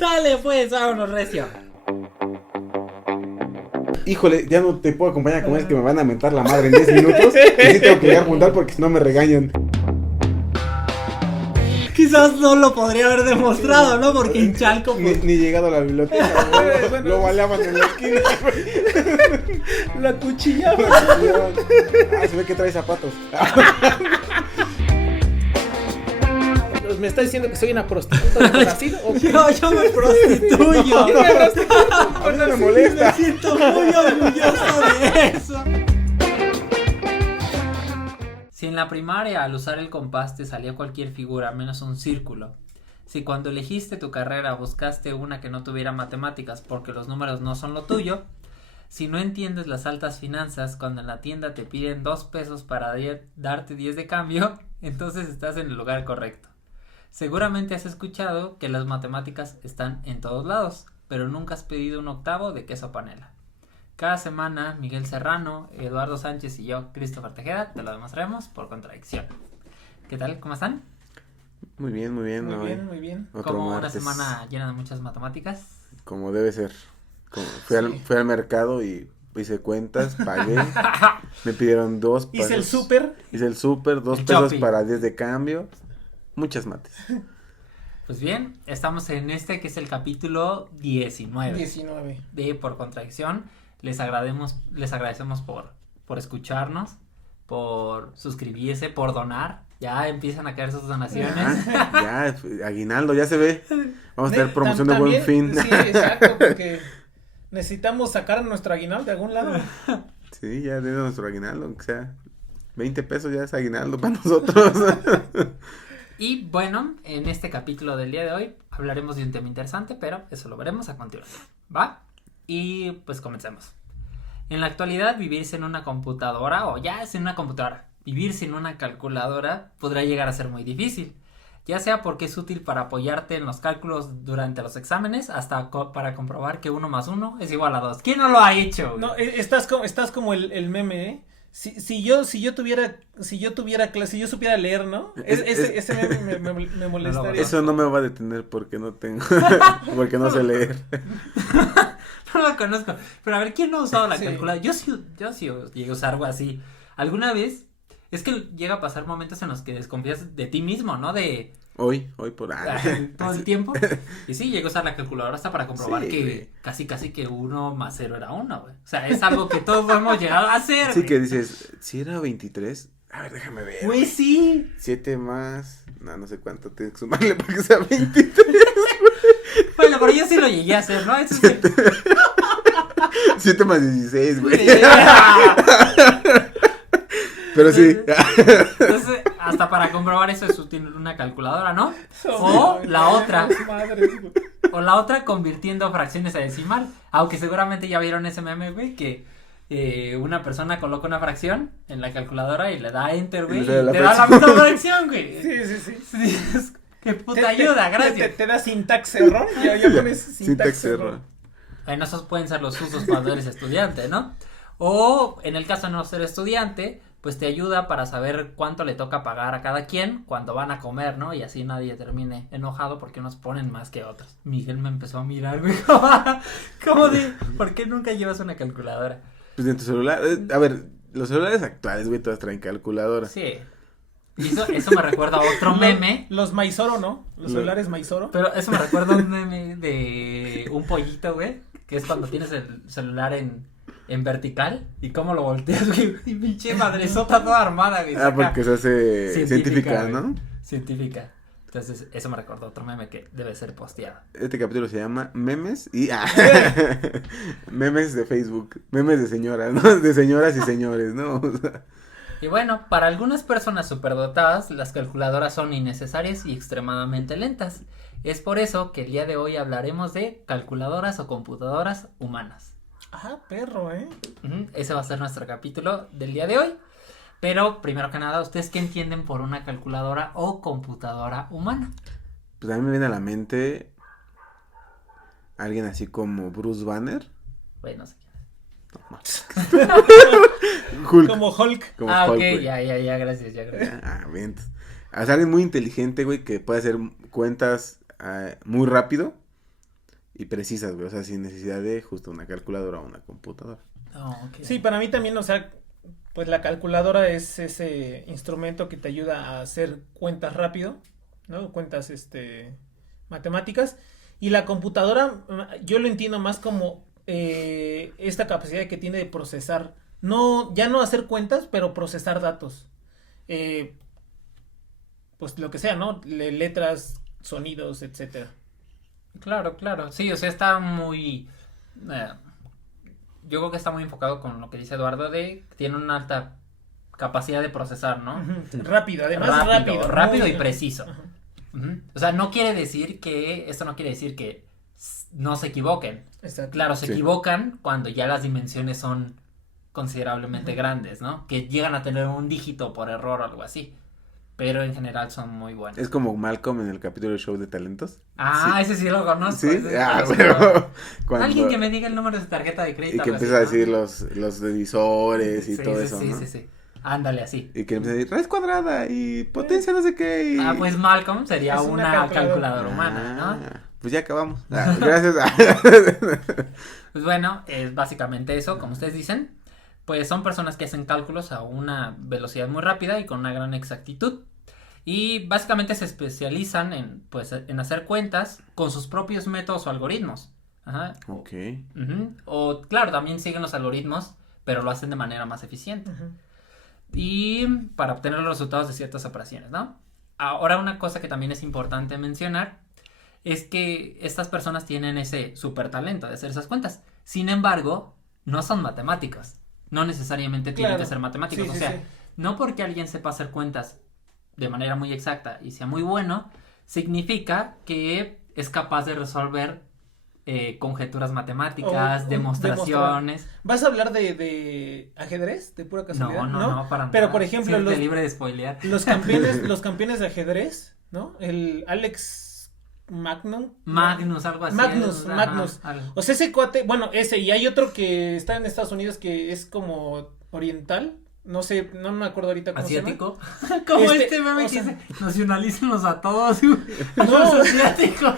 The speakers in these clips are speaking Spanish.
Dale pues, vámonos recio. Híjole, ya no te puedo acompañar a comer, es que me van a mentar la madre en 10 minutos. Y sí tengo que llegar a juntar porque si no me regañan. Quizás no lo podría haber demostrado, ¿no? Porque en Chalco pues, Ni llegado a la biblioteca, güey. Lo baleaban en la esquina, güey. la cuchillaban. Se ve que trae zapatos. ¿Me está diciendo que soy una prostituta de Brasil? Yo me prostituyo. Yo me prostituyo. A mí no me molesta. Me siento muy orgulloso de eso. Si en la primaria al usar el compás te salía cualquier figura menos un círculo, si cuando elegiste tu carrera buscaste una que no tuviera matemáticas porque los números no son lo tuyo, si no entiendes las altas finanzas cuando en la tienda te piden 2 pesos para darte 10 de cambio, entonces estás en el lugar correcto. Seguramente has escuchado que las matemáticas están en todos lados, pero nunca has pedido un octavo de queso panela. Cada semana, Miguel Serrano, Eduardo Sánchez y yo, Christopher Tejeda, te lo demostraremos por contradicción. ¿Qué tal? ¿Cómo están? Muy bien, muy bien. Muy bien, muy bien. Otro Como martes, una semana llena de muchas matemáticas. como debe ser. Fui al mercado y hice cuentas, pagué. Me pidieron 2 pesos. Hice el súper. Hice el súper, 2 El pesos shopping. para 10 de cambio. Muchas mates. Pues bien, estamos en este que es el capítulo 19 19. de Por Contradicción. Les agradecemos por escucharnos, por suscribirse, por donar. Ya empiezan a caer sus donaciones. Ya, aguinaldo, ya se ve. Vamos a tener promoción de buen fin. Sí, exacto, porque necesitamos sacar nuestro aguinaldo de algún lado. Sí, ya de nuestro aguinaldo, aunque sea 20 pesos ya es aguinaldo para nosotros. Y bueno, en este capítulo del día de hoy hablaremos de un tema interesante, pero eso lo veremos a continuación, ¿va? Y pues comencemos. En la actualidad, vivir sin una computadora, o ya sin una computadora, vivir sin una calculadora podrá llegar a ser muy difícil. Ya sea porque es útil para apoyarte en los cálculos durante los exámenes, hasta para comprobar que 1 más 1 es igual a 2. ¿Quién no lo ha hecho? No, estás como el meme, ¿eh? Si yo supiera leer, ¿no? Ese meme me molestaría. Eso no me va a detener porque no tengo, porque no sé leer. No lo conozco. Pero a ver, ¿quién no ha usado la Sí. calculadora? Yo sí llegué a usar algo así. ¿Alguna vez? Es que llega a pasar momentos en los que desconfías de ti mismo, ¿no? De Hoy por todo el tiempo. Y sí, llegué a usar la calculadora hasta para comprobar Sí, que güey. casi que 1 más 0 era 1, güey. O sea, es algo que todos hemos llegado a hacer, Sí güey. que dices, si era 23, a ver, déjame ver. Güey, sí. 7 más, no sé cuánto tienes que sumarle para que sea 23. Bueno, pero yo sí lo llegué a hacer, ¿no? Eso sí. 7 más 16, güey. Sí. Pero sí. Entonces, hasta para comprobar eso es útil una calculadora, ¿no? O la otra. O la otra convirtiendo fracciones a decimal. Aunque seguramente ya vieron ese meme, güey, que una persona coloca una fracción en la calculadora y le da enter, güey, y te da la misma fracción, güey. Sí. Sí, qué puta ayuda, gracias. Te da sintax error. Ya pones sintax error. error. Bueno, esos pueden ser los usos cuando eres estudiante, ¿no? O en el caso de no ser estudiante, pues te ayuda para saber cuánto le toca pagar a cada quien cuando van a comer, ¿no? Y así nadie termine enojado porque unos ponen más que otros. Miguel me empezó a mirar, güey, como de, ¿por qué nunca llevas una calculadora? Pues en tu celular, a ver, los celulares actuales, güey, todas traen calculadora. Sí. Y eso me recuerda a otro meme. Los Maizoro, ¿no? Los celulares Maizoro. Pero eso me recuerda a un meme de un pollito, güey, que es cuando tienes el celular en vertical y cómo lo volteas, güey, y pinche madresota toda armada, güey. Ah, porque se hace científica, güey. ¿no? Científica. Entonces, eso me recordó otro meme que debe ser posteado. Este capítulo se llama Memes y memes de Facebook, memes de señoras, ¿no? De señoras y señores, ¿no? O sea, Y bueno, para algunas personas superdotadas, las calculadoras son innecesarias y extremadamente lentas. Es por eso que el día de hoy hablaremos de calculadoras o computadoras humanas. Ajá, perro, ¿eh? Ese va a ser nuestro capítulo del día de hoy. Pero, primero que nada, ¿ustedes qué entienden por una calculadora o computadora humana? pues a mí me viene a la mente alguien así como Bruce Banner. Güey, no sé quién es. Hulk. Como Hulk. Como Ah, Hulk, ok, güey. ya, gracias. Bien. Entonces, o sea, alguien muy inteligente, güey, que puede hacer cuentas muy rápido, y precisas, güey, o sea, sin necesidad de justo una calculadora o una computadora. Oh, okay. Sí, para mí también, o sea, pues la calculadora es ese instrumento que te ayuda a hacer cuentas rápido, ¿no? Cuentas, matemáticas. Y la computadora, yo lo entiendo más como esta capacidad que tiene de procesar, ya no hacer cuentas, pero procesar datos. Pues lo que sea, ¿no? Letras, sonidos, etcétera. Claro, claro. Sí, o sea, está muy... yo creo que está muy enfocado con lo que dice Eduardo de que tiene una alta capacidad de procesar, ¿no? Uh-huh. Rápido, además rápido muy... y preciso. Uh-huh. Uh-huh. O sea, no quiere decir que... Esto no quiere decir que no se equivoquen. Exacto. Claro, se equivocan cuando ya las dimensiones son considerablemente grandes, ¿no? Que llegan a tener un dígito por error o algo así. Pero en general son muy buenos. Es como Malcolm en el capítulo del Show de Talentos. Ah, sí. Ese sí lo conozco. Sí, pero cuando... Alguien que me diga el número de su tarjeta de crédito. Y que empieza a decir los divisores y todo eso, ¿no? Sí. Ándale, así. Y que empieza a decir raíz cuadrada y potencia no sé qué. Y... Pues Malcolm sería una calculadora humana, ¿no? Pues ya acabamos. Gracias. Pues bueno, es básicamente eso, como ustedes dicen. Pues son personas que hacen cálculos a una velocidad muy rápida y con una gran exactitud. Y básicamente se especializan en hacer cuentas con sus propios métodos o algoritmos. Ajá. Ok. Uh-huh. O claro, también siguen los algoritmos, pero lo hacen de manera más eficiente. Uh-huh. Y para obtener los resultados de ciertas operaciones, ¿no? Ahora una cosa que también es importante mencionar es que estas personas tienen ese súper talento de hacer esas cuentas. Sin embargo, no son matemáticos. No necesariamente tienen que ser matemáticos. Sí, o sea, no porque alguien sepa hacer cuentas de manera muy exacta y sea muy bueno, significa que es capaz de resolver conjeturas matemáticas, demostraciones. ¿Vas a hablar de ajedrez? ¿De pura casualidad? No, para nada. Pero por ejemplo, libre de spoilear. Los campeones de ajedrez, ¿no? El Alex Magnus, algo así. Magnus. O sea, ese cuate, bueno, y hay otro que está en Estados Unidos que es como oriental. No sé, no me acuerdo ahorita cómo ¿asiático? se llama. Como meme que dice, nacionalícenos a todos. No, asiáticos.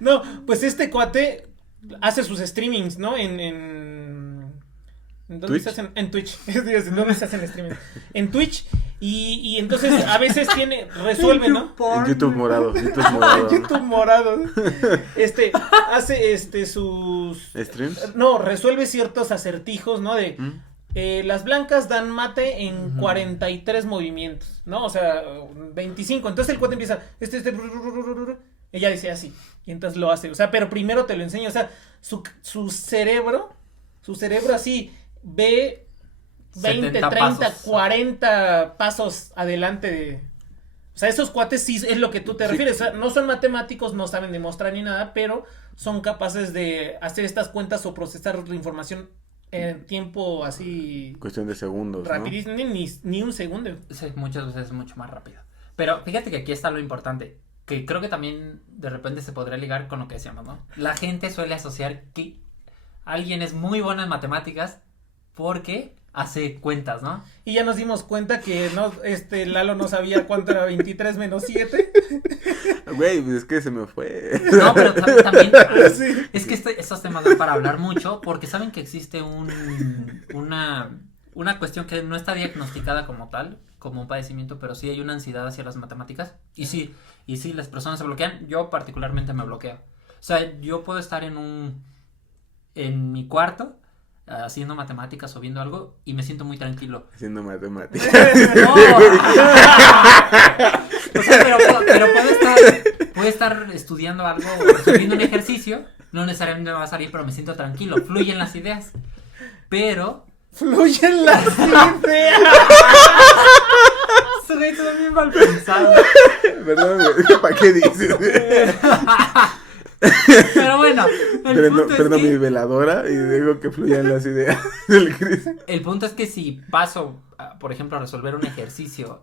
No, pues este cuate hace sus streamings, ¿no? ¿Dónde ¿Twitch? se hacen? En Twitch. ¿Dónde se hacen streamings? En Twitch. Y entonces a veces resuelve, ¿no? En YouTube morado. YouTube morado. Hace sus ¿streams? No, resuelve ciertos acertijos, ¿no? De las blancas dan mate en 43 movimientos, ¿no? O sea, 25. Entonces el cuate empieza, ella dice así, y entonces lo hace. O sea, pero primero te lo enseño. O sea, su cerebro así ve 20, 30, pasos. 40 pasos adelante o sea, esos cuates sí es lo que tú te refieres. O sea, no son matemáticos, no saben demostrar ni nada, pero son capaces de hacer estas cuentas o procesar la información en tiempo así... Cuestión de segundos, rapidísimo, ¿no? Ni un segundo. Sí, muchas veces es mucho más rápido. Pero fíjate que aquí está lo importante, que creo que también de repente se podría ligar con lo que decíamos, ¿no? La gente suele asociar que alguien es muy bueno en matemáticas porque hace cuentas, ¿no? Y ya nos dimos cuenta que no, Lalo no sabía cuánto era 23 menos 7. Güey, pues es que se me fue. No, pero también sí. Es que estos temas dan para hablar mucho porque saben que existe una cuestión que no está diagnosticada como tal, como un padecimiento, pero sí hay una ansiedad hacia las matemáticas y sí las personas se bloquean. Yo particularmente me bloqueo. O sea, yo puedo estar en mi cuarto haciendo matemáticas o viendo algo y me siento muy tranquilo. Haciendo matemáticas. No. O sea, pero puedo estar estudiando algo o haciendo un ejercicio, no necesariamente me va a salir, pero me siento tranquilo, fluyen las ideas. Pero fluyen las ideas. Soy todo bien mal pensado. Perdón, güey, ¿para qué dices? Pero bueno, prendo mi veladora y dejo que fluyan las ideas del Chris. El punto es que si paso, por ejemplo, a resolver un ejercicio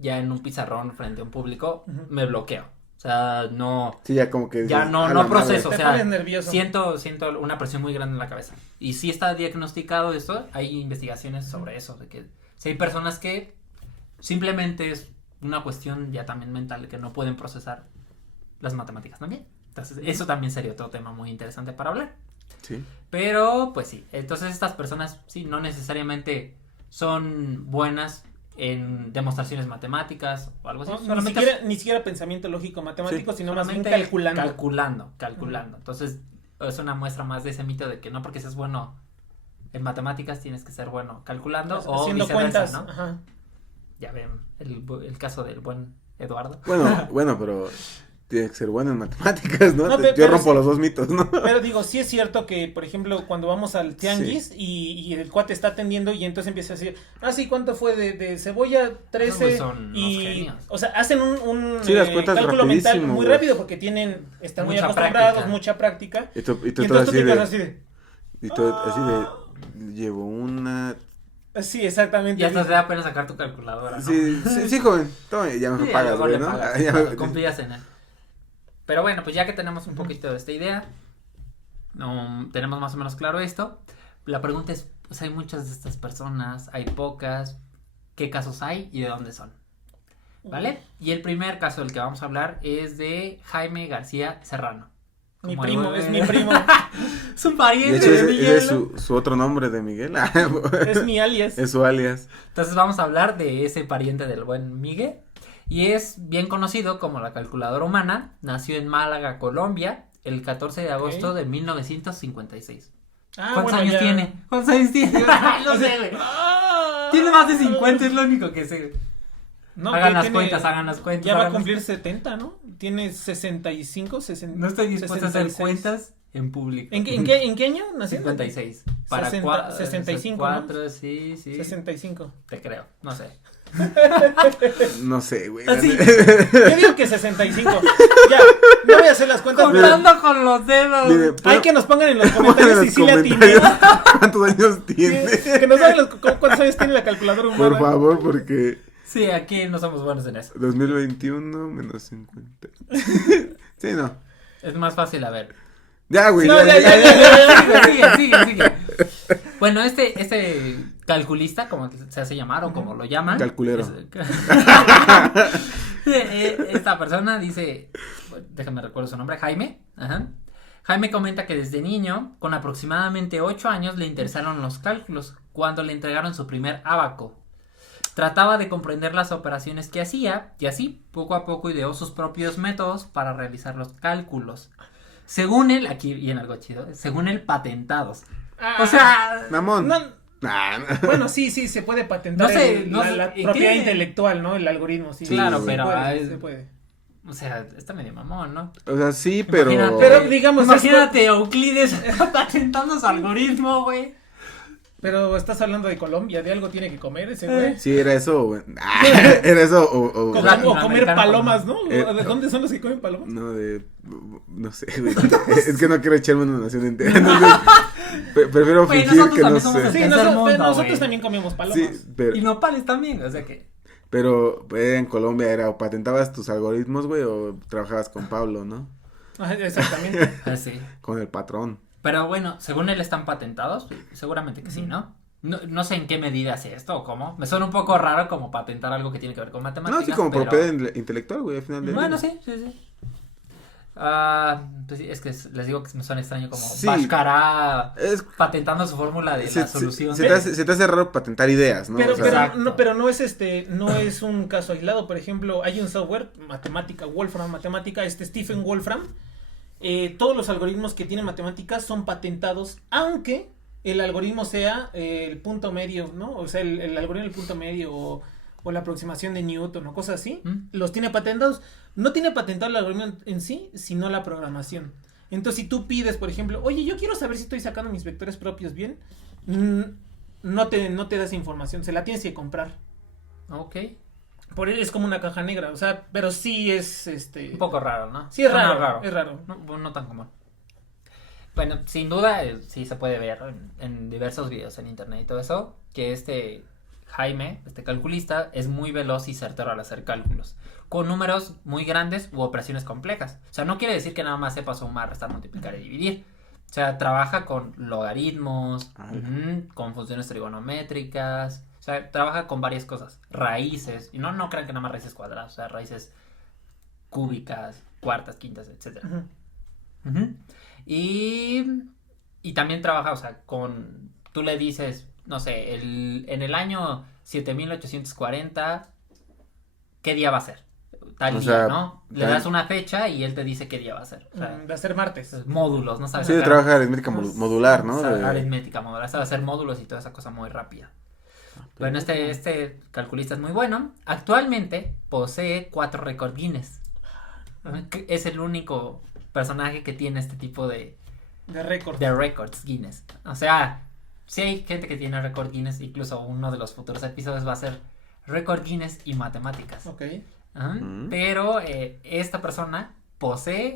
ya en un pizarrón frente a un público, me bloqueo. O sea, no. Sí, ya como que. Ya no proceso. O sea, nervioso. Siento una presión muy grande en la cabeza. Y si está diagnosticado esto, hay investigaciones sobre eso. De que si hay personas que simplemente es una cuestión ya también mental que no pueden procesar las matemáticas también. Entonces, eso también sería otro tema muy interesante para hablar. Sí. Pero, pues sí, entonces estas personas, sí, no necesariamente son buenas en demostraciones matemáticas o algo así. No, ni siquiera pensamiento lógico matemático, sino más bien calculando. Calculando. Entonces, es una muestra más de ese mito de que no porque seas bueno en matemáticas tienes que ser bueno calculando o haciendo viceversa, cuentas, ¿no? ajá. Ya ven el caso del buen Eduardo. Bueno, pero tiene que ser bueno en matemáticas, ¿no? No, Yo rompo los dos mitos, ¿no? Pero digo, sí es cierto que, por ejemplo, cuando vamos al tianguis y el cuate está atendiendo y entonces empieza a decir, sí, ¿cuánto fue de cebolla? 13 son y, unos genios. o sea, hacen un Sí, las cuentas cálculo mental rapidísimo, muy güey. rápido porque están muy Mucha acostumbrados, práctica. mucha práctica. Y tú Y todo entonces tú así te quedas de... así de, Y todo así de... Llevo una... sí, exactamente. Y hasta te da pena sacar tu calculadora, ¿no? Sí, joven. Toma, ya me Sí, pagas, luego güey, le ¿no? pagas, Ya cuando me- confías en él. Pero bueno, pues ya que tenemos un poquito de esta idea, tenemos más o menos claro esto. La pregunta es, pues hay muchas de estas personas, hay pocas, ¿qué casos hay y de dónde son? ¿Vale? Y el primer caso del que vamos a hablar es de Jaime García Serrano. Mi Como primo, el- es mi primo. Es un De pariente hecho, de ese Miguel. es su otro nombre de Miguel. Es mi alias. Es su alias. Entonces vamos a hablar de ese pariente del buen Miguel. Y es bien conocido como la calculadora humana. Nació en Málaga, Colombia, el 14 de agosto de 1956. ¿Cuántos bueno, años ya. tiene? ¿Cuántos años tiene? No sé, güey. Tiene más de 50, es lo único que sé. No, hagan que las tiene- cuentas, hagan las cuentas. Ya va a hagan las cumplir 70, ¿no? Tiene 65, 60. No estoy dispuesto a hacer 66. cuentas en público. ¿En qué año nació? 56. 65, 4, ¿no? sí. 65. Te creo, no sé. No sé, güey. Así. Yo digo que 65. Ya, no voy a hacer las cuentas, pero Contando con los dedos. Mire, hay que nos pongan en los pongan en comentarios si los sí le atiné. comentarios ¿Cuántos años tiene? Que nos hagan cuántos años tiene la calculadora humana. Por favor, porque Sí, aquí no somos buenos en eso. 2021 menos 50. Sí, no. Es más fácil, a ver. Ya, güey. No, ya, ya. Sigue. Bueno, este calculista, como se hace llamar o como lo llaman. Calculero. Esta persona dice, déjame recuerdo su nombre, Jaime. Ajá. Jaime comenta que desde niño, con aproximadamente 8 años, le interesaron los cálculos cuando le entregaron su primer ábaco. Trataba de comprender las operaciones que hacía y así, poco a poco, ideó sus propios métodos para realizar los cálculos. Según él, aquí viene algo chido, según él, patentados. O sea, Mamón. No, Nah, no. bueno, sí, se puede patentar No sé, la ¿en propiedad qué? intelectual, ¿no? El algoritmo, sí. Claro, se pero puede, hay- se puede. o sea, está medio mamón, ¿no? O sea, sí, pero. Imagínate, Pero, digamos, imagínate Euclides patentando su algoritmo, güey. Pero estás hablando de Colombia, de algo tiene que comer ese güey. Sí, era eso, güey. Era eso o O comer latinoamericano, palomas, ¿no? Eh, ¿De dónde son los que comen palomas? No, no sé, güey. Es que no quiero echarme una nación entera. Entonces, prefiero Güey, fingir nosotros que no también somos sé. Sí, tercer nosotros, mundo, nosotros güey. también comemos palomas. Sí, Y nopales también, o sea que. pero en Colombia era o patentabas tus algoritmos, güey, o trabajabas con Pablo, ¿no? Ajá, exactamente. Sí. Con el patrón. Pero bueno, según él están patentados, seguramente que sí, ¿no? No sé en qué medida hace esto o cómo. Me suena un poco raro como patentar algo que tiene que ver con matemáticas. No, sí, como pero... propiedad intelectual, güey, al final del Bueno, día. sí. Pues sí, es que les digo que me suena extraño como Sí. Bashkara Es, patentando su fórmula de la solución. se te hace raro patentar ideas, ¿no? Pero, O sea, Exacto. pero no es no es un caso aislado. Por ejemplo, hay un software, matemática, Wolfram Matemática, Stephen Wolfram. Todos los algoritmos que tienen matemáticas son patentados, aunque el algoritmo sea el punto medio, ¿no? O sea, el algoritmo del punto medio o la aproximación de Newton o cosas así, los tiene patentados. No tiene patentado el algoritmo en sí, sino la programación. Entonces, si tú pides, por ejemplo, oye, yo quiero saber si estoy sacando mis vectores propios bien, no te das información, se la tienes que comprar. Ok. Por él es como una caja negra, o sea, pero sí es Un poco raro, ¿no? Sí es Suena raro, es raro. No tan común. Bueno, sin duda, sí se puede ver en diversos videos en internet y todo eso, que este Jaime, este calculista, es muy veloz y certero al hacer cálculos, con números muy grandes u operaciones complejas. O sea, no quiere decir que nada más sepa sumar, restar, multiplicar y dividir. O sea, trabaja con logaritmos, con funciones trigonométricas, o sea, trabaja con varias cosas, raíces, y no crean que nada más raíces cuadradas, o sea, raíces cúbicas, cuartas, quintas, etcétera. Ujú. Ujú. Y también trabaja, o sea, tú le dices, no sé, en el año 7840, ¿qué día va a ser? Tal O día, sea, ¿no? Le das una fecha y él te dice qué día va a ser. O sea, Va a ser martes. módulos, ¿no sabes? Sí, sacar- trabaja aritmética modular, ¿no? saber De- aritmética modular, sabe hacer módulos y toda esa cosa muy rápida. Bueno, este calculista es muy bueno. Actualmente posee 4 récords Guinness. Es el único personaje que tiene este tipo De récord. de récords Guinness. O sea, sí hay gente que tiene récord Guinness, incluso uno de los futuros episodios va a ser récord Guinness y matemáticas. Ok. Ajá. Pero esta persona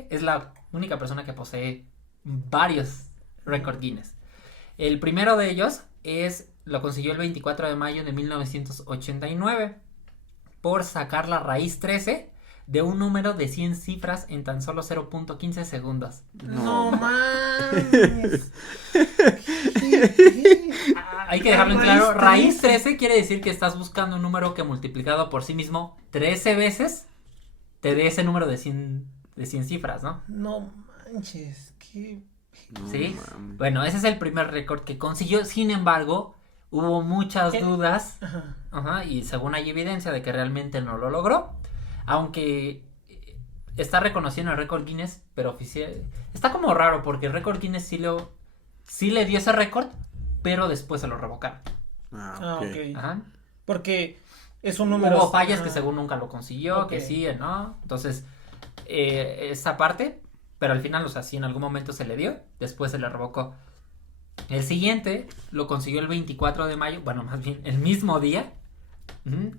es la única persona que posee varios récord Guinness. El primero de ellos lo consiguió el 24 de mayo de 1989 por sacar la raíz 13 de un número de 100 cifras en tan solo 0.15 segundos. No mames. Hay que dejarlo en Raíz claro. Raíz 13. 13 quiere decir que estás buscando un número que multiplicado por sí mismo 13 veces te dé ese número de 100 cifras, ¿no? No manches. Qué. No ¿Sí? mames. Bueno, ese es el primer récord que consiguió. Sin embargo, hubo muchas dudas. Ajá. Ajá, y según hay evidencia de que realmente no lo logró. Aunque está reconocido en el récord Guinness, pero oficial. Está como raro porque el récord Guinness sí le dio ese récord, pero después se lo revocaron. Ah, ok. ok. Ajá. Porque es un número. Hubo fallas que ah, según nunca lo consiguió, ok. que sí, ¿no? Entonces, esa parte, pero al final, o sea, sí en algún momento se le dio, después se le revocó. El siguiente lo consiguió el 24 de mayo, bueno, más bien el mismo día,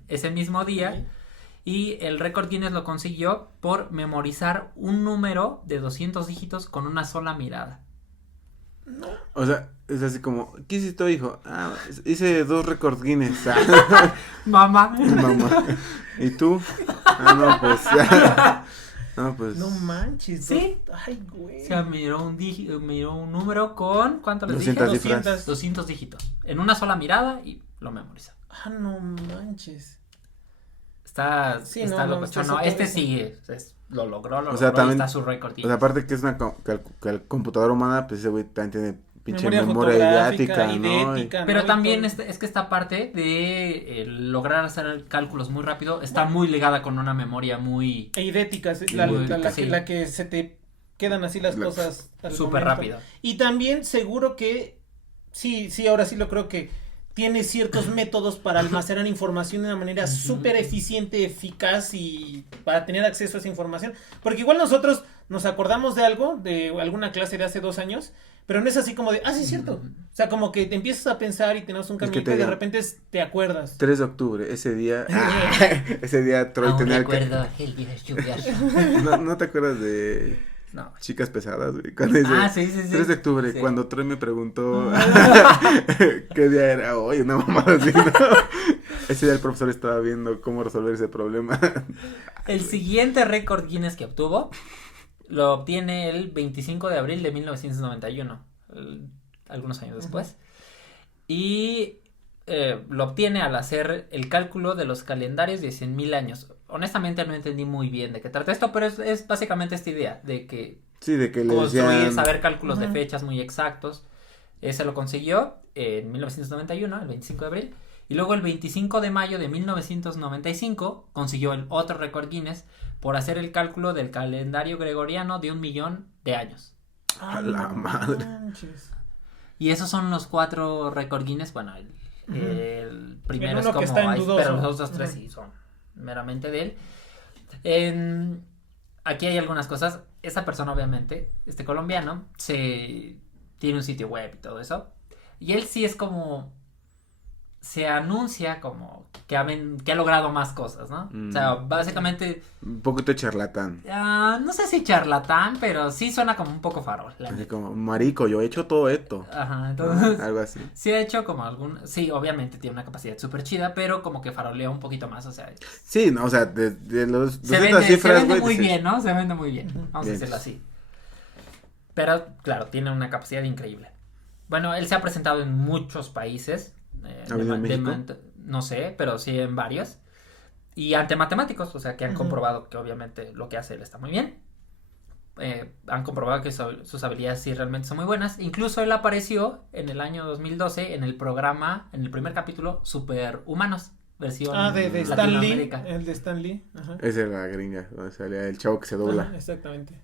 ese mismo día, Ok. y el récord Guinness lo consiguió por memorizar un número de 200 dígitos con una sola mirada. O sea, es así como, ¿qué hiciste, tu hijo? Ah, hice 2 récords Guinness. Ah, Mamá. mamá. ¿Y tú? Ah, no, pues. No, pues. No manches. Sí. Ay, güey. O sea, miró un número con, ¿cuánto les dije? 200 cifras. 200 dígitos. En una sola mirada y lo memorizó. Ah, no manches. Sí, Está no, loco. está No, súper este eso. sí lo logró, O sea, logró, también- y está su récord. O sea, aparte que es una computadora humana, pues ese güey también tiene pinche Memoria memoria fotográfica, idética, ¿no? idética, ¿no? Pero Y también todo. es que esta parte de lograr hacer cálculos muy rápido está muy ligada con una memoria muy E idénticas, Sí, sí. la que se te quedan así las La- cosas al súper momento. rápida. Y también seguro que, sí, ahora sí lo creo que tiene ciertos métodos para almacenar información de una manera súper eficiente, eficaz y para tener acceso a esa información. Porque igual nosotros nos acordamos de algo, de alguna clase de hace 2 años, pero no es así como de, sí, es cierto. O sea, como que te empiezas a pensar y tenemos un Es que caminito y de digan, repente te acuerdas. 3 de octubre, ese día. Ese día Troy Aún tenía recuerdo el día lluvia. ¿No te acuerdas de No. Chicas Pesadas, güey? Cuando dice Sí. 3 de octubre, Sí. cuando Troy me preguntó qué día era hoy, una mamada así, ¿no? Ese día el profesor estaba viendo cómo resolver ese problema. El siguiente récord Guinness que obtuvo lo obtiene el 25 de abril de 1991, algunos años después. Y lo obtiene al hacer el cálculo de los calendarios de 100.000 años. Honestamente no entendí muy bien de qué trata esto, pero es básicamente esta idea de que Sí, de que le construir, decían... saber cálculos de Ujú. fechas muy exactos. Ese lo consiguió en 1991, el 25 de abril. Y luego el 25 de mayo de 1995 consiguió el otro récord Guinness por hacer el cálculo del calendario gregoriano de 1.000.000 de años. A la madre. Manches. Y esos son los 4 récord Guinness. Bueno, el primero El es uno que como está en dudoso. pero los otros 3 Ujú. sí son meramente de él. Aquí hay algunas cosas. Esta persona, obviamente, este colombiano, tiene un sitio web y todo eso. Y él sí es como... Se anuncia como que ha logrado más cosas, ¿no? O sea, básicamente... Un poquito charlatán. no sé si charlatán, pero sí suena como un poco farol. La Así neta. como, marico, yo he hecho todo esto. Ajá, ¿no? entonces... Algo así. Sí ha hecho como sí, obviamente tiene una capacidad súper chida, pero como que farolea un poquito más, o sea... Sí, no, o sea, de los Se 200 vende cifras, güey, muy dices, bien, ¿no? Se vende muy bien, vamos a Bien. decirlo así. Pero, claro, tiene una capacidad increíble. Bueno, él se ha presentado en muchos países. ¿Ha venido a México? No sé, pero sí en varios. Y ante matemáticos, o sea, que han Ujú. comprobado que obviamente lo que hace él está muy bien. han comprobado que sus habilidades sí realmente son muy buenas. Incluso él apareció en el año 2012 en el programa, en el primer capítulo, Superhumanos, versión de Stan Lee, Latinoamérica. el de Stan Lee. Ajá. Esa es la gringa, donde salía el chavo que se dobla. Ajá, exactamente.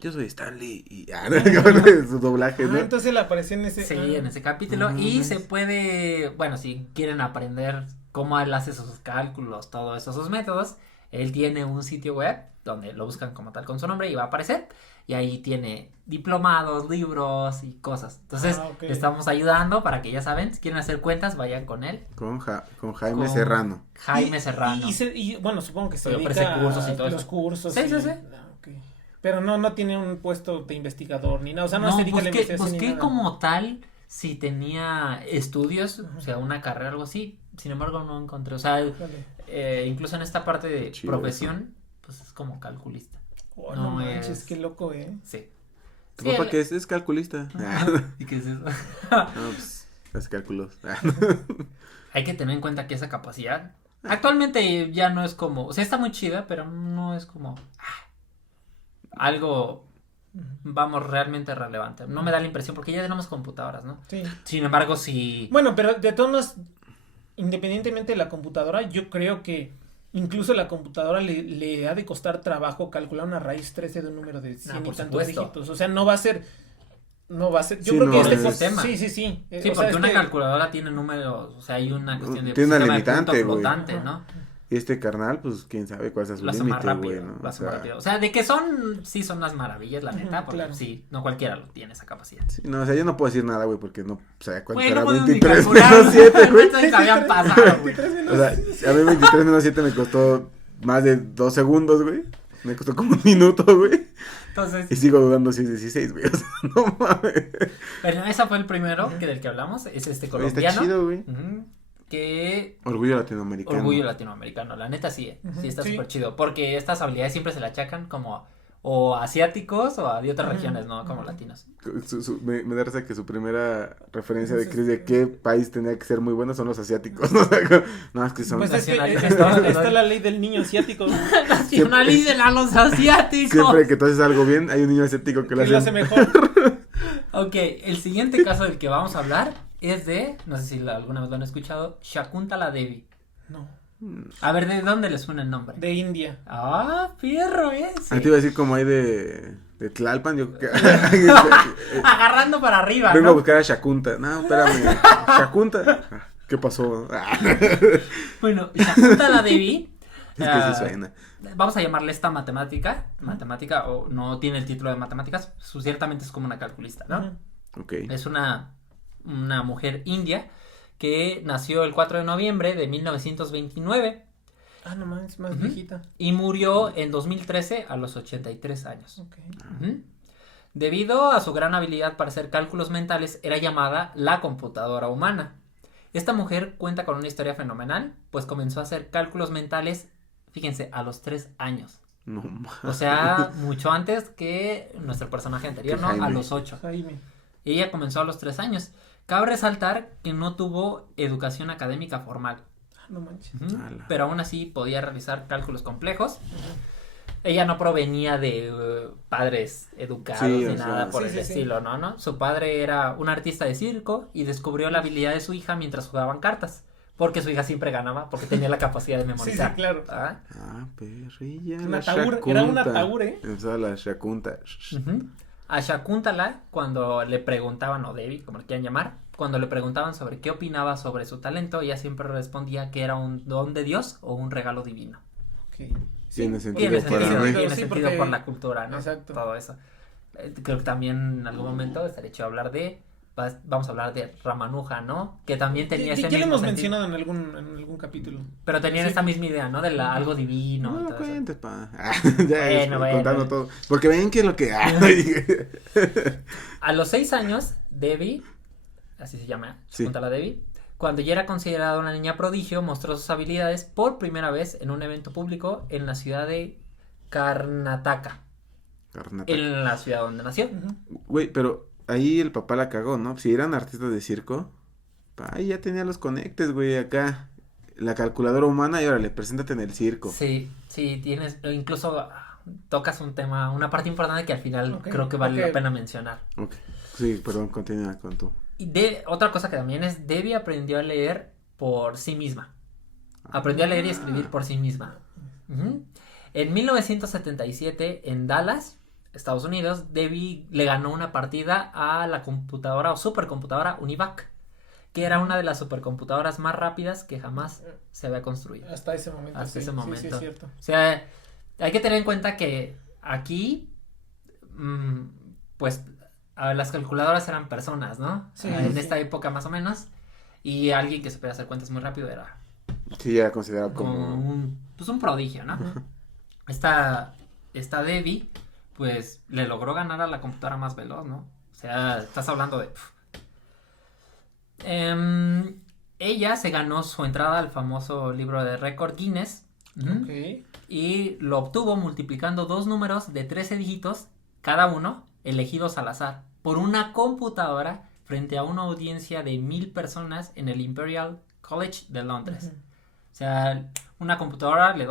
Yo soy Stan Lee y no, su doblaje, ¿no? Entonces él apareció en ese. Sí, en ese capítulo. Y se puede, bueno, si quieren aprender cómo él hace sus cálculos, todos esos métodos, él tiene un sitio web donde lo buscan como tal con su nombre y va a aparecer. Y ahí tiene diplomados, libros y cosas. Entonces, okay. Le estamos ayudando para que ya saben, si quieren hacer cuentas, vayan con él. Con Jaime Serrano. Jaime Serrano. Y bueno, supongo que se Pero dedica ofrece cursos y todo los eso. cursos. Sí. Okay. Pero no tiene un puesto de investigador ni nada. O sea, no se dedica a la investigación ni busqué nada. como tal si tenía estudios, o sea, una carrera o algo así. Sin embargo, no encontré. O sea, incluso en esta parte de chido, profesión, pues es como calculista. Oh, no manches, qué loco, Sí. ¿Tu papá qué es calculista? ¿Y qué es eso? No, pues, hace cálculos. Hay que tener en cuenta que esa capacidad actualmente ya no es como, o sea, está muy chida, pero no es como algo, vamos, realmente relevante. No me da la impresión porque ya tenemos computadoras, ¿no? Sí. Sin embargo, sí. Bueno, pero de todos modos, independientemente de la computadora, yo creo que incluso la computadora le ha de costar trabajo calcular una raíz 13 de un número de 100 y por tantos supuesto. dígitos. O sea, no va a ser. Yo Sí, creo no, que es- sistema. Sí. Sí, O porque sea, una calculadora tiene números, o sea, hay una cuestión de Tiene una sistema de limitante, punto güey. flotante, ¿no? Y este carnal, pues, quién sabe cuál es su Lo hace más límite, güey, rápido, ¿no? lo hace más rápido. O sea, de que sí son unas maravillas, la neta, porque claro. sí, no cualquiera lo tiene esa capacidad. Sí, no, o sea, yo no puedo decir nada, güey, porque no, o sea, ¿cuánto Güey, será? no podemos ni 23 calcular, menos 7, güey. ¿cuántos habían pasado, güey? O sea, a mí 23 menos 7 me costó más de 2 segundos, güey. Me costó como un minuto, güey. Entonces, Y sigo dudando si es 16, güey. O sea, no mames. bueno, ese fue el primero del que hablamos, es este Oye, está colombiano. chido, güey. Ujú, que Orgullo latinoamericano. orgullo latinoamericano, la neta sí, sí está sí. súper chido, porque estas habilidades siempre se le achacan como o asiáticos o de otras Ujú, regiones, ¿no? Como latinos. Me da risa que su primera referencia de Chris de qué país tenía que ser muy bueno son los asiáticos. ¿No? O sea, no, es que son... Pues es que Nacionalista. está la ley del niño asiático. Nacionalicen a los asiáticos. Siempre que tú haces algo bien, hay un niño asiático que lo Que lo hace hace mejor. Ok, el siguiente caso del que vamos a hablar es de, no sé si alguna vez lo han escuchado, Shakuntala Devi. No. A ver, ¿de dónde les suena el nombre? De India. Ah, fierro, Ah, te iba a decir como hay de Tlalpan, yo creo que... Agarrando para arriba, Vengo a ¿no? buscar a Shakunta. No, espérame. Shakunta. Ah, ¿qué pasó? Ah, Bueno, Shakuntala Devi. es que sí suena. Vamos a llamarle esta matemática, o no tiene el título de matemáticas, ciertamente es como una calculista, ¿no? Ujú. Ok. Es una mujer india que nació el 4 de noviembre de 1929 Ah, no más, es más Ujú. viejita. y murió en 2013 a los 83 años. Ok. Ujú. Debido a su gran habilidad para hacer cálculos mentales, era llamada la computadora humana. Esta mujer cuenta con una historia fenomenal, pues comenzó a hacer cálculos mentales, fíjense, a los 3 años. No mames. O sea, mucho antes que nuestro personaje anterior, Que ¿no? A Jaime. los 8. Jaime. Ella comenzó a los 3 años. Cabe resaltar que no tuvo educación académica formal. Ah, no manches. Ujú. Ala. Pero aún así podía realizar cálculos complejos. Ella no provenía de padres educados Sí, ni o sea, nada por sí, el sí, sí. estilo, ¿no? Su padre era un artista de circo y descubrió la habilidad de su hija mientras jugaban cartas. Porque su hija siempre ganaba, porque tenía la capacidad de Sí, memorizar. sí, claro. ¿Ah? Ah, perrilla. Una la taur, era una Shakunta. taur, Empezaba la Shakunta. Ujú. A Shakuntala, cuando le preguntaban, o Devi, como le quieran llamar, cuando le preguntaban sobre qué opinaba sobre su talento, ella siempre respondía que era un don de Dios o un regalo divino. Ok. Tiene sentido Tiene para sentido, mí. tiene Sí, sentido porque- por la cultura, ¿no? Exacto. Todo eso. Creo que también en algún momento estaría chido hablar vamos a hablar de Ramanuja, ¿no? Que también tenía ese Ya lo mismo hemos sentido. mencionado en algún capítulo. Pero tenían Sí. esta misma idea, ¿no? De algo divino. No y lo todo eso. cuentes, pa. Ya es Bueno. contando todo. Porque ven que lo que... A los 6 años, Devi, así se llama, Sí. Shakuntala Devi, cuando ya era considerada una niña prodigio, mostró sus habilidades por primera vez en un evento público en la ciudad de Karnataka, Karnataka. en la ciudad donde nació. Ujú. Güey, pero ahí el papá la cagó, ¿no? Si eran artistas de circo, ahí ya tenía los conectes, güey, acá. La calculadora humana y órale, preséntate en el circo. Sí, tienes, incluso, tocas un tema, una parte importante que al final Ok, creo que vale ok. la pena mencionar. Ok. Sí, perdón, continúa con tú. Y otra cosa que también es, Debbie aprendió a leer por sí misma. Aprendió a leer y escribir por sí misma. Ujú. En 1977, en Dallas, Estados Unidos, Debbie le ganó una partida a la computadora o supercomputadora Univac, que era una de las supercomputadoras más rápidas que jamás se había construido. Hasta ese momento. Hasta sí, ese sí, momento. sí, es cierto. O sea, hay que tener en cuenta que aquí, pues, las calculadoras eran personas, ¿no? Sí, En sí. esta época más o menos. Y alguien que se podía hacer cuentas muy rápido era Sí, era considerado como como... pues un prodigio, ¿no? Esta Debbie, pues, le logró ganar a la computadora más veloz, ¿no? O sea, estás hablando de... ella se ganó su entrada al famoso libro de récord Guinness. Ujú. Ok. Y lo obtuvo multiplicando dos números de 13 dígitos, cada uno, elegidos al azar, por una computadora frente a una audiencia de 1000 personas en el Imperial College de Londres. Ujú. O sea, una computadora le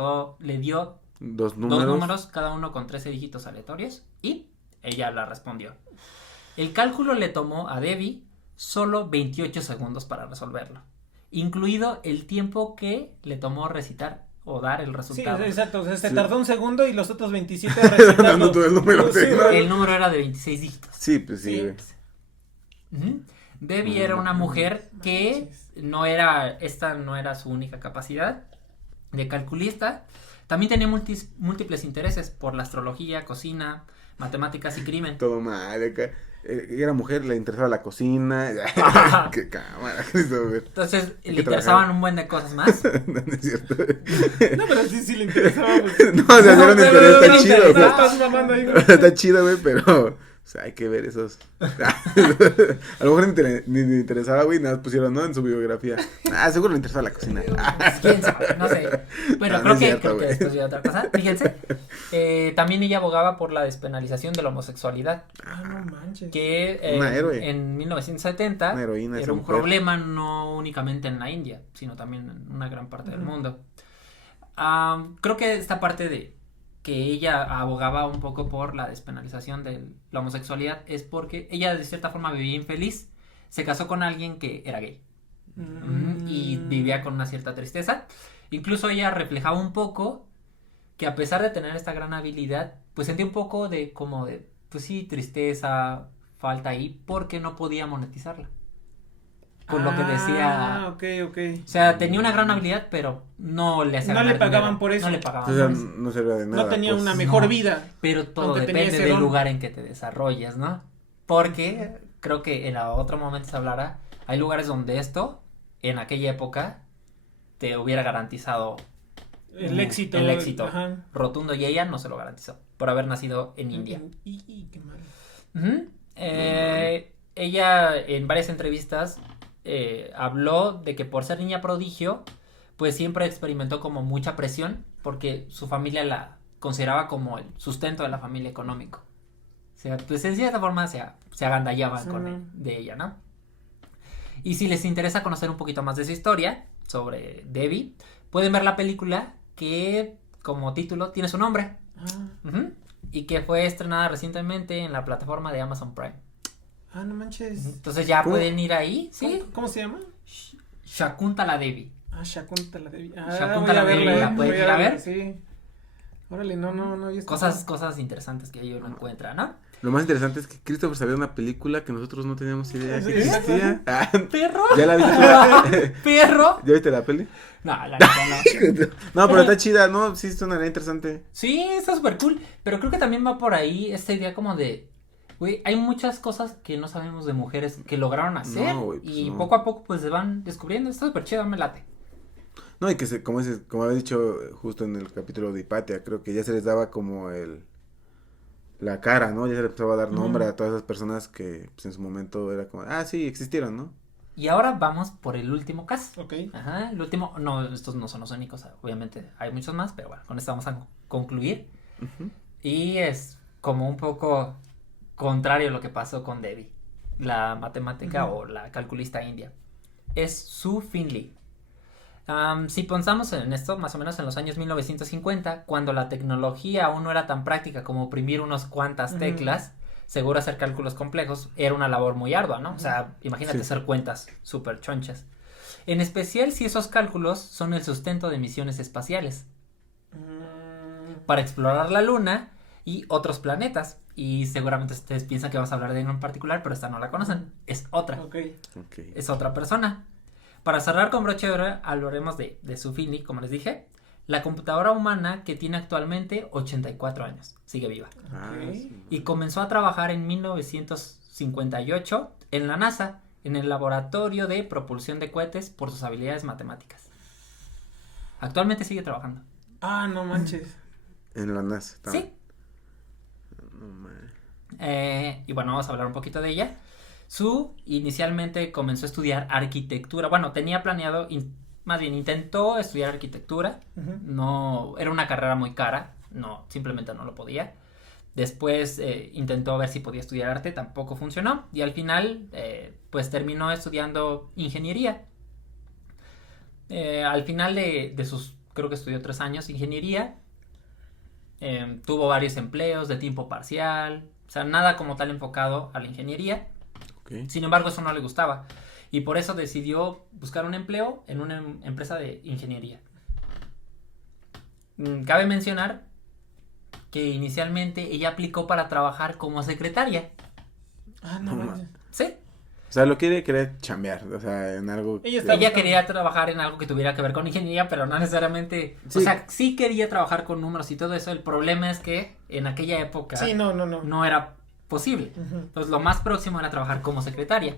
dio Dos números. dos números, cada uno con 13 dígitos aleatorios, y ella la respondió. El cálculo le tomó a Debbie solo 28 segundos para resolverlo, incluido el tiempo que le tomó recitar o dar el Sí, resultado. exacto. O sea, se Sí. tardó un segundo y los otros 27 recitarlo. Dando todo el número, sí, ¿no? El número era de 26 dígitos. Sí, pues sí, Sí. güey. Ujú. Debbie era una mujer que esta no era su única capacidad de calculista. También tenía múltiples intereses por la astrología, cocina, matemáticas y crimen. Todo mal acá. Era mujer, le interesaba la cocina. Qué cámara, Christopher. Entonces que le interesaban trabajar. un buen de cosas más. No, no es cierto. No, pero sí le interesaba. Pues. No, o sea, no, pero interés, no está le chido, interesa. güey. Estás mamando ahí, güey. Está chido, güey, pero... O sea, hay que ver esos... A lo mejor ni le interesaba, güey, nada más pusieron, ¿no? En su biografía. Ah, seguro le interesaba la cocina. Quién sabe, no sé. Bueno, No, no creo es que cierto, güey. después viene otra cosa. Fíjense. También ella abogaba por la despenalización de la homosexualidad, Ah, no manches. que Una héroe. en 1970 Una heroína era esa un mujer. problema no únicamente en la India, sino también en una gran parte del Ujú. mundo. Creo que esta parte de que ella abogaba un poco por la despenalización de la homosexualidad es porque ella de cierta forma vivía infeliz, se casó con alguien que era gay. Y vivía con una cierta tristeza. Incluso ella reflejaba un poco que a pesar de tener esta gran habilidad, pues sentía un poco de como de, pues sí, tristeza, falta ahí, porque no podía monetizarla. Por lo que decía, Ah, ok. o sea, tenía una gran habilidad, pero no le hacía No le ganar pagaban dinero. por eso. No le pagaban O sea, por eso. no servía de nada. No tenía pues. una mejor No. vida. Pero todo Aunque tenía depende ese del don. lugar en que te desarrolles, ¿no? Porque creo que en otro momento se hablará, hay lugares donde esto, en aquella época, te hubiera garantizado El éxito. el éxito Ajá. rotundo, y ella no se lo garantizó por haber nacido en India. Qué mal. Ujú. Ella en varias entrevistas habló de que por ser niña prodigio, pues siempre experimentó como mucha presión porque su familia la consideraba como el sustento de la familia económico. O sea, pues en cierta forma se agandallaban Sí. de ella, ¿no? Y si les interesa conocer un poquito más de su historia sobre Debbie, pueden ver la película que como título tiene su nombre. Ah, Ujú. Y que fue estrenada recientemente en la plataforma de Amazon Prime. no manches. Entonces ya ¿Cómo? pueden ir ahí, ¿sí? ¿Cómo se llama? Shakuntala Devi. Ah, Shakuntala Devi. Shakuntala voy a Devi, verla, ¿la pueden voy ir a verla, ver? Sí. Órale, no. ya está. Cosas interesantes que ellos no encuentran, ¿no? Lo más interesante es que Christopher sabía de una película que nosotros no teníamos idea que Sí, existía. Ah, ¿Perro? ¿Ya la viste? ¿Perro? ¿Ya viste la peli? No, la neta no. No, pero está chida, ¿no? Sí, suena interesante. Sí, está súper cool. Pero creo que también va por ahí esta idea como de... Güey, hay muchas cosas que no sabemos de mujeres que lograron hacer. No, güey, pues y no. poco a poco pues se van descubriendo. Está súper chido, me late. No, y que como había dicho justo en el capítulo de Hipatia, creo que ya se les daba como la cara, ¿no? Ya se les empezaba a dar nombre a todas esas personas que pues, en su momento era como, sí, existieron, ¿no? Y ahora vamos por el último caso. Ok. Ajá, el último, no, estos no son los únicos, obviamente hay muchos más, pero bueno, con esto vamos a concluir. Ujú. Y es como un poco contrario a lo que pasó con Debbie, la matemática o la calculista india. Es Sue Finley. Si pensamos en esto, más o menos en los años 1950, cuando la tecnología aún no era tan práctica como oprimir unas cuantas teclas, seguro hacer cálculos complejos era una labor muy ardua, ¿no? O sea, imagínate hacer cuentas súper chonchas. En especial si esos cálculos son el sustento de misiones espaciales para explorar la Luna y otros planetas. Y seguramente ustedes piensan que vamos a hablar de uno en particular, pero esta no la conocen. Es otra. Es otra persona. Para cerrar con broche de oro, hablaremos de Zufini, como les dije. La computadora humana que tiene actualmente 84 años. Sigue viva. Y comenzó a trabajar en 1958 en la NASA, en el laboratorio de propulsión de cohetes por sus habilidades matemáticas. Actualmente sigue trabajando. Ah, no manches. En la NASA. Sí. No manches. Y bueno, vamos a hablar un poquito de ella. Inicialmente comenzó a estudiar arquitectura. Bueno, tenía planeado, más bien intentó estudiar arquitectura. No, era una carrera muy cara. No, simplemente no lo podía. Después intentó ver si podía estudiar arte, tampoco funcionó. Y al final, pues terminó estudiando ingeniería. Al final de sus, creo que estudió 3 años ingeniería. Tuvo varios empleos de tiempo parcial. O sea, nada como tal enfocado a la ingeniería. Sin embargo, eso no le gustaba. Y por eso decidió buscar un empleo en una empresa de ingeniería. Cabe mencionar que inicialmente ella aplicó para trabajar como secretaria. Ah, no manches. Sí. O sea, lo querer chambear, o sea, en algo... Ella quería trabajar en algo que tuviera que ver con ingeniería, pero no necesariamente... Sí. O sea, sí quería trabajar con números y todo eso. El problema es que en aquella época... Sí, no era posible. Entonces, lo más próximo era trabajar como secretaria.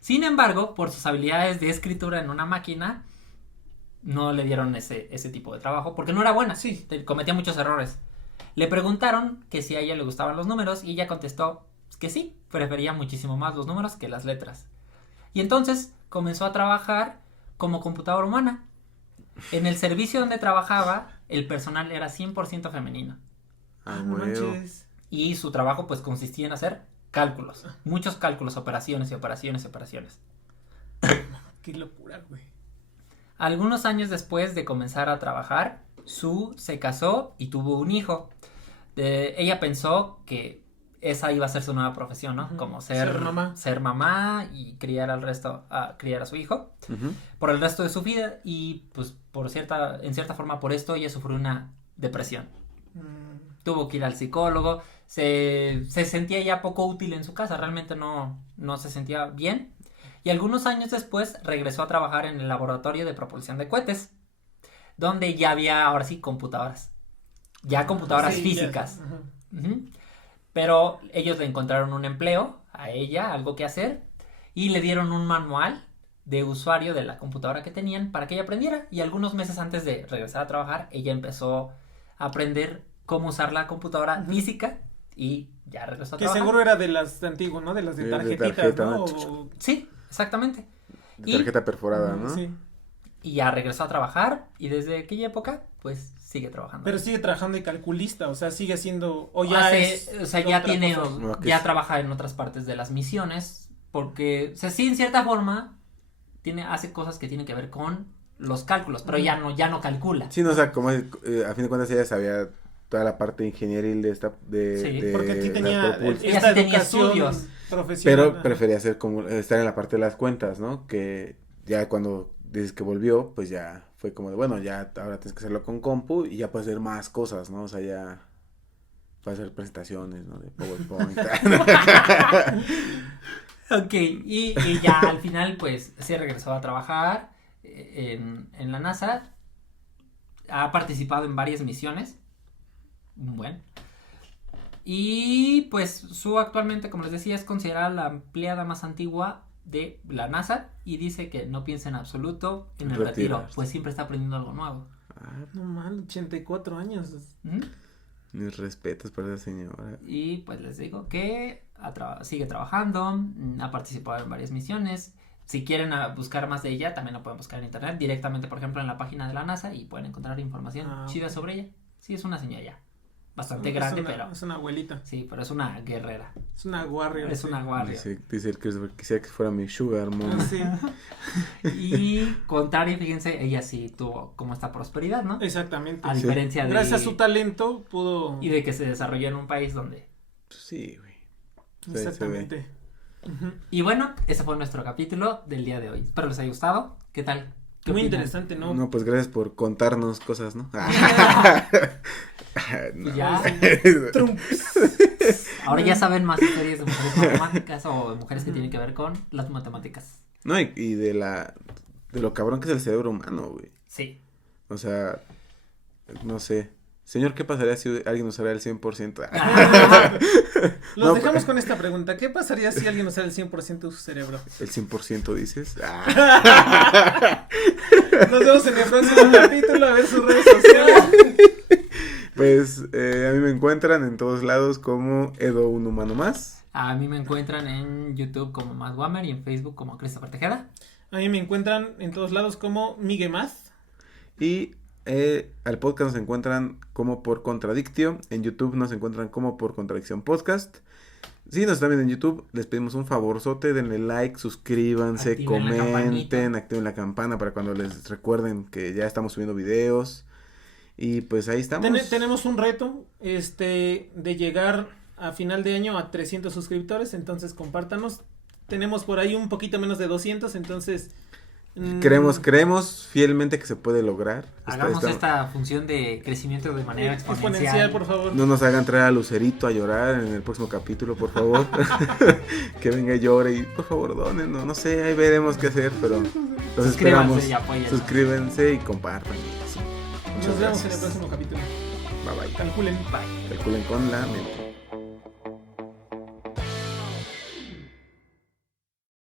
Sin embargo, por sus habilidades de escritura en una máquina, no le dieron ese tipo de trabajo, porque no era buena. Sí. Cometía muchos errores. Le preguntaron que si a ella le gustaban los números, y ella contestó que sí, prefería muchísimo más los números que las letras. Y entonces comenzó a trabajar como computadora humana. En el servicio donde trabajaba, el personal era 100% femenino. Ah, bueno. Y su trabajo pues consistía en hacer cálculos. Muchos cálculos, operaciones. Qué locura, güey. Algunos años después de comenzar a trabajar, se casó y tuvo un hijo. Ella pensó que esa iba a ser su nueva profesión, ¿no? Como ser mamá y criar a su hijo por el resto de su vida. Y pues en cierta forma por esto ella sufrió una depresión. Tuvo que ir al psicólogo. Se sentía ya poco útil en su casa. Realmente no se sentía bien. Y algunos años después regresó a trabajar en el laboratorio de propulsión de cohetes, donde ya había ahora sí computadoras. Ya computadoras físicas. Pero ellos le encontraron un empleo a ella, algo que hacer, y le dieron un manual de usuario de la computadora que tenían para que ella aprendiera. Y algunos meses antes de regresar a trabajar, ella empezó a aprender cómo usar la computadora física y ya regresó a trabajar. Que seguro era de las antiguas, ¿no? De las de tarjetitas, ¿no? Sí, exactamente. De tarjeta perforada, ¿no? Sí. Y ya regresó a trabajar y desde aquella época, pues sigue trabajando. Pero sigue trabajando de calculista, o sea, sigue siendo... ya trabaja en otras partes de las misiones, porque, o sea, sí, en cierta forma, hace cosas que tienen que ver con los cálculos, pero ya no calcula. Sí, no, o sea, como a fin de cuentas ella sabía toda la parte ingenieril de esta... porque aquí tenía estudios profesional. Pero prefería estar en la parte de las cuentas, ¿no? Que ya cuando dices que volvió, pues ya fue como de, bueno, ya ahora tienes que hacerlo con compu y ya puedes hacer más cosas, ¿no? O sea, ya puedes hacer presentaciones, ¿no? De PowerPoint. Ok, y ya al final, pues, se regresó a trabajar en la NASA. Ha participado en varias misiones. Bueno. Y pues actualmente, como les decía, es considerada la empleada más antigua de la NASA y dice que no piensa en absoluto en el retiro, pues siempre está aprendiendo algo nuevo. No mal, 84 años. Mis respetos para esa señora. Y pues les digo que sigue trabajando, ha participado en varias misiones. Si quieren buscar más de ella, también lo pueden buscar en internet, directamente, por ejemplo, en la página de la NASA y pueden encontrar información chida sobre ella. Sí, es una señora ya. bastante grande, una, pero... Es una abuelita. Sí, pero es una guerrera. Es una warrior. Es una warrior. Dice el Christopher, quisiera que fuera mi sugar mom. Sí, Y contrario, fíjense, ella sí tuvo como esta prosperidad, ¿no? exactamente. A diferencia de... Gracias a su talento pudo... Y de que se desarrolló en un país donde... Sí, güey. Exactamente. Ujú. Y bueno, ese fue nuestro capítulo del día de hoy. Espero les haya gustado. ¿Qué tal? ¿Qué Muy opinan? interesante, ¿no? No, pues gracias por contarnos cosas, ¿no? No. Ya. Trump. Ahora ya saben más historias de mujeres matemáticas o de mujeres que tienen que ver con las matemáticas. No, y de lo cabrón que es el cerebro humano, güey. Sí. O sea, no sé. Señor, ¿qué pasaría si alguien usara el 100%? Los No, dejamos con esta pregunta. ¿Qué pasaría si alguien usara el 100% de su cerebro? ¿El 100% dices? Nos vemos en el próximo capítulo. A ver sus redes sociales. Pues a mí me encuentran en todos lados como Edo un humano más. A mí me encuentran en YouTube como Matt Wammer y en Facebook como Christopher Tejeda. A mí me encuentran en todos lados como Miguel Más. Y al podcast nos encuentran como por Contradictio. En YouTube nos encuentran como por Contradicción Podcast. Si nos están viendo en YouTube, les pedimos un favorzote, denle like, suscríbanse, Activen la comenten, campanita. activen la campana para cuando les recuerden que ya estamos subiendo videos. Y pues ahí estamos. Tenemos un reto de llegar a final de año a 300 suscriptores, entonces compártanos. Tenemos por ahí un poquito menos de 200, entonces... Creemos fielmente que se puede lograr. Hagamos esta función de crecimiento de manera exponencial, por favor. No nos hagan traer a Lucerito a llorar en el próximo capítulo, por favor. Que venga y llore y por favor donen, no sé, ahí veremos qué hacer, pero los esperamos. Y apóyennos. Suscríbanse y compartan. Sí. Nos vemos en el próximo capítulo. Bye bye. Calculen. Bye. Calculen con la mente.